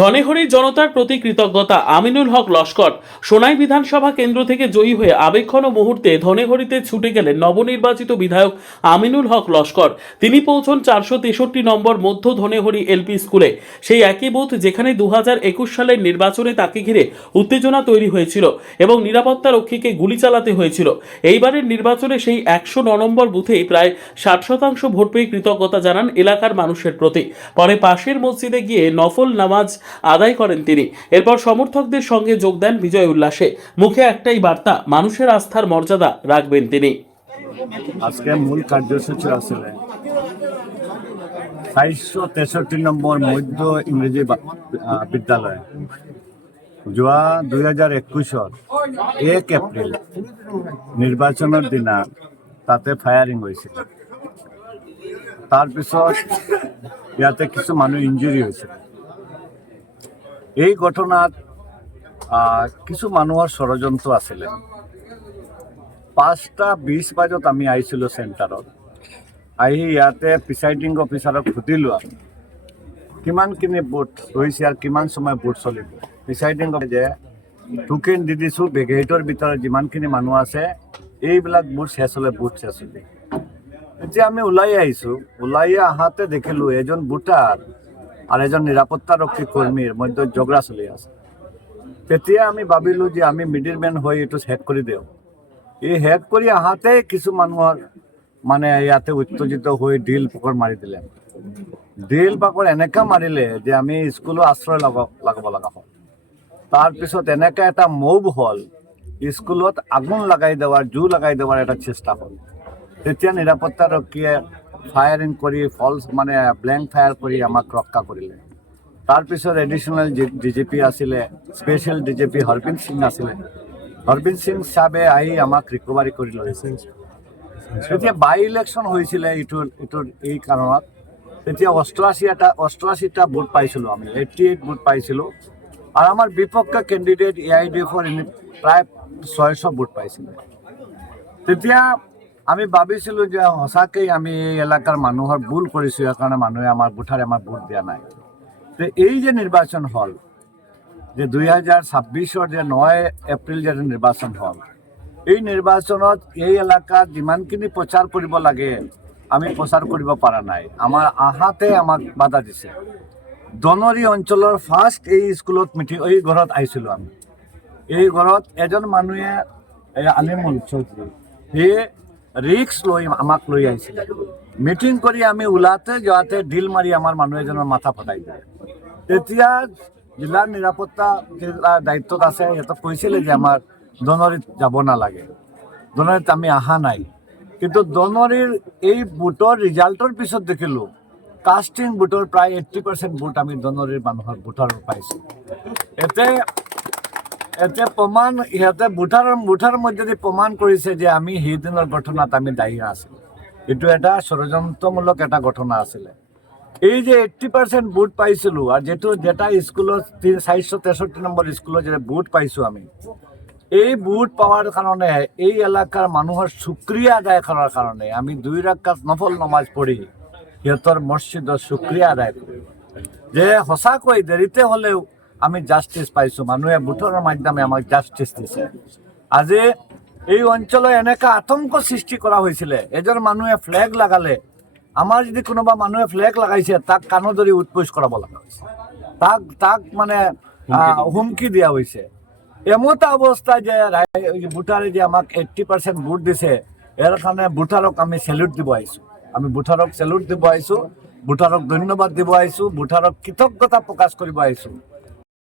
ধনেহরির জনতার প্রতি কৃতজ্ঞতা। আমিনুল হক লস্কর। সোনাই বিধানসভা কেন্দ্র থেকে জয়ী হয়ে আবেগঘন মুহূর্তে ধনেহরিতে ছুটে গেলেন নবনির্বাচিত বিধায়ক আমিনুল হক লস্কর। তিনি পৌঁছন 463 নম্বর মধ্য ধনেহরি এলপি স্কুলে, সেই একই বুথ যেখানে 2021 সালের নির্বাচনে তাকে ঘিরে উত্তেজনা তৈরি হয়েছিল এবং নিরাপত্তা রক্ষীকে গুলি চালাতে হয়েছিল। এইবারের নির্বাচনে সেই 109 নম্বর বুথেই প্রায় 60% ভোট পেয়ে কৃতজ্ঞতা জানান এলাকার মানুষের প্রতি। পরে পাশের মসজিদে গিয়ে নফল নামাজ আদায় করেন তিনি। এরপর সমর্থকদের সঙ্গে যোগ দেন বিজয় উল্লাসে। মুখে একটাই বার্তা, মানুষের আস্থার মর্যাদা রাখবেন তিনি। আজকে মূল কার্যসূচি আসলে 463 নম্বর মধ্য ইংরেজি বিদ্যালয় যোৱা 2021 1 এপ্ৰিল নিৰ্বাচনেৰ দিনা তাতে ফায়াৰিং হয়েছিল। তাৰপিছত ইয়াতে কিছু মানুষ ইঞ্জুৰি হয়েছিল। এই ঘটনাত কিছু মানুহৰ ষড়যন্ত্ৰ আছিলে। 5:20 বজাত আমি আহিছিলোঁ চেণ্টাৰত। আহি ইয়াতে প্ৰিচাইডিং অফিচাৰক সুধিলোঁ কিমানখিনি ভোট হৈছে আৰু কিমান সময় ভোট চলিব। প্ৰিচাইডিং যে টোকেন দি দিছোঁ, গেটৰ ভিতৰত যিমানখিনি মানুহ আছে এইবিলাক ভোট শেষ হ'লে ভোট শেষ হ'ব। এতিয়া আমি ওলাই আহিছোঁ, ওলাই আহাতে দেখিলোঁ এজন ভোটাৰ আর এজন নিরাপত্তারক্ষী কর্মীর মধ্যে ঝগড়া চলি আছে। তেতিয়া আমি ভাবিলোঁ যে আমি মিডিলম্যান হয়ে এইটো হেক করে দিওঁ। এই হেক করে আহাতে কিছু মানুহৰ মানে ইয়াতে উত্তেজিত হয়ে ডিল পকৰ মাৰি দিলে। ডিল পকৰ এনেকা মাৰিলে যে আমি স্কুলো আশ্ৰয় লাগাব লগা হল। তাৰপিছত এনেকা এটা মুভ হল, স্কুলত আগুন লাগাই দেওয়াৰ, জু লাগাই দেওয়াৰ একটা চেষ্টা হল। তেতিয়া নিৰাপত্তাৰক্ষীয়ে ফায়াৰিং কৰি ফলছ মানে ব্লেংক ফায়াৰ কৰি আমাক ৰক্ষা কৰিলে। তাৰপিছত এডিশ্যনেল ডিজিপি আছিলে, স্পেচিয়েল ডিজিপি হৰবিন্দ সিং আছিলে। হৰবিন্দ সিং চাহাবে আহি আমাক ৰিকভাৰী কৰি লৈছে। তেতিয়া বাই ইলেকশ্যন হৈছিলে ইটোৰ এই কাৰণত। তেতিয়া 88টা ভোট পাইছিলোঁ আমি, 88 ভোট পাইছিলোঁ। আৰু আমাৰ বিপক্ষ কেণ্ডিডেট AIDFৰ প্ৰায় 600 ভোট পাইছিলে। তেতিয়া আমি ভাবিছিলোঁ যে সঁচাকৈ আমি এই এলেকাৰ মানুহৰ ভুল কৰিছোঁ, ইয়াৰ কাৰণে মানুহে আমাৰ ভোট দিয়া নাই। তো এই যে নিৰ্বাচন হ'ল, যে 2026 যে 9 এপ্ৰিল যে নিৰ্বাচন হ'ল, এই নিৰ্বাচনত এই এলেকাত যিমানখিনি প্ৰচাৰ কৰিব লাগে আমি প্ৰচাৰ কৰিব পৰা নাই। আমাৰ আহাতে আমাক বাধা দিছে। ধনেহৰি অঞ্চলৰ ফাৰ্ষ্ট এই স্কুলত এই ঘৰত আহিছিলোঁ আমি। এই ঘৰত এজন মানুহে আলিমুল চৌধুৰী, সেই ৰিক্স আমাক লৈ আহিছিলে। মিটিং কৰি আমি ওলাতে যাওঁতে ডিল মাৰি আমাৰ মানুহ এজনৰ মাথা ফটাই দিয়ে। তেতিয়া জিলাৰ নিৰাপত্তা দায়িত্বত আছে, সিহঁতক কৈছিলে যে আমাৰ ধনেহৰিত যাব নালাগে, ধনেহৰিত আমি অহা নাই। কিন্তু ধনেহৰিৰ এই ভোটৰ ৰিজাল্টৰ পিছত দেখিলোঁ কাষ্টিং ভোটৰ প্ৰায় 80% ভোট আমি ধনেহৰিৰ মানুহৰ ভোটাৰ পাইছোঁ। এতিয়া প্ৰমাণ ইহঁতে ভোটাৰ মধ্যে প্ৰমাণ কৰিছে যে আমি সেইদিনৰ ঘটনাত আমি দায়ী আছিলোঁ। এইটো এটা ষড়যন্ত্ৰমূলক এটা ঘটনা আছিলে। এই যে 80% ভোট পাইছিলোঁ আৰু যেটা স্কুলত 463 নম্বৰ স্কুলত যে ভোট পাইছোঁ আমি, এই ভোট পাৱাৰ কাৰণে এই এলেকাৰ মানুহৰ শুক্ৰিয়া আদায় কৰাৰ কাৰণে আমি 2 ৰাকাত নফল নমাজ পঢ়ি সিহঁতৰ মছজিদৰ শুক্ৰিয়া আদায় কৰোঁ যে সঁচাকৈ দেৰিতে হ'লেও আমি জাষ্টিছ পাইছোঁ। মানুহে ভোটৰ মাধ্যমে আমাক জাষ্টিছ দিছে। আজি এই অঞ্চলে এনেকা আতংক সৃষ্টি কৰা হৈছিলে। এজন মানুহে ফ্লেগ লাগালে, আমাৰ যদি কোনোবা মানুহে ফ্লেগ লাগাইছে তাক কাণত ধৰি উৎপোচ কৰাব লগা হৈছে, তাক মানে হুমকি দিয়া হৈছে। এমতা অৱস্থা যে ভোটাৰে যে আমাক 80% ভোট দিছে, ইয়াৰ কাৰণে ভোটাৰক আমি চেলুট দিব আহিছোঁ। আমি ভোটাৰক চেলুট দিব আহিছোঁ, ভোটাৰক ধন্যবাদ দিব আহিছোঁ, ভোটাৰক কৃতজ্ঞতা প্ৰকাশ কৰিব আহিছোঁ।